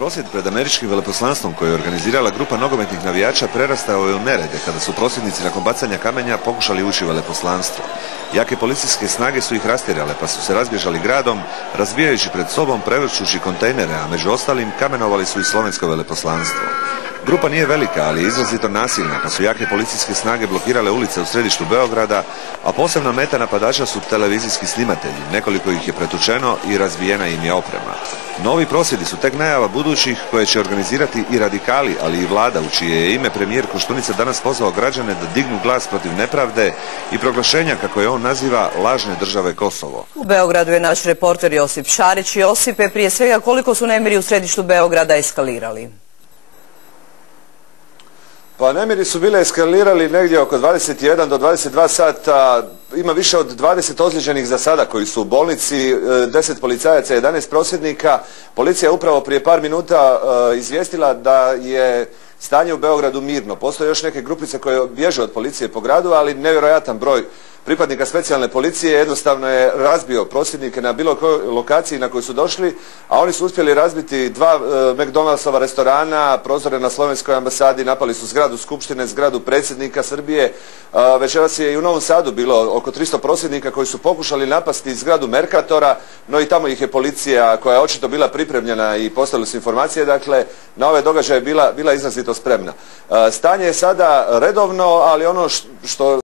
Prosvjed pred američkim veleposlanstvom koji je organizirala grupa nogometnih navijača prerastao je u nerede kada su prosvjednici nakon bacanja kamenja pokušali ući u veleposlanstvo. Jake policijske snage su ih rastjerale pa su se razbježali gradom, razbijajući pred sobom, prevrćući kontejnere, a među ostalim kamenovali su i slovensko veleposlanstvo. Grupa nije velika, ali je izrazito nasilna, pa su jake policijske snage blokirale ulice u središtu Beograda, a posebna meta napadača su televizijski snimatelji. Nekoliko ih je pretučeno i razbijena im je oprema. Novi prosvjedi su tek najava budućih koje će organizirati i radikali, ali i vlada, u čije je ime premijer Koštunica danas pozvao građane da dignu glas protiv nepravde i proglašenja, kako je on naziva, lažne države Kosovo. U Beogradu je naš reporter Josip Šarić. Josipe, prije svega koliko su nemiri u središtu Beograda eskalirali? Pa nemiri su bile eskalirali negdje oko 21 do 22 sata. Ima više od 20 ozlijeđenih za sada koji su u bolnici, 10 policajaca, 11 prosvjednika. Policija je upravo prije par minuta izvijestila da je stanje u Beogradu mirno. Postoje još neke grupice koje bježe od policije po gradu, ali nevjerojatan broj pripadnika specijalne policije jednostavno je razbio prosvjednike na bilo kojoj lokaciji na koju su došli, a oni su uspjeli razbiti dva McDonaldsova restorana, prozore na slovenskoj ambasadi, napali su zgradu Skupštine, zgradu predsjednika Srbije. Večeras je i u Novom Sadu bilo oko 300 prosvjednika koji su pokušali napasti zgradu Merkatora, no i tamo ih je policija, koja je očito bila pripremljena i postavili su informacije, dakle na ove događaje bila izrazito spremna. Stanje je sada redovno, ali ono što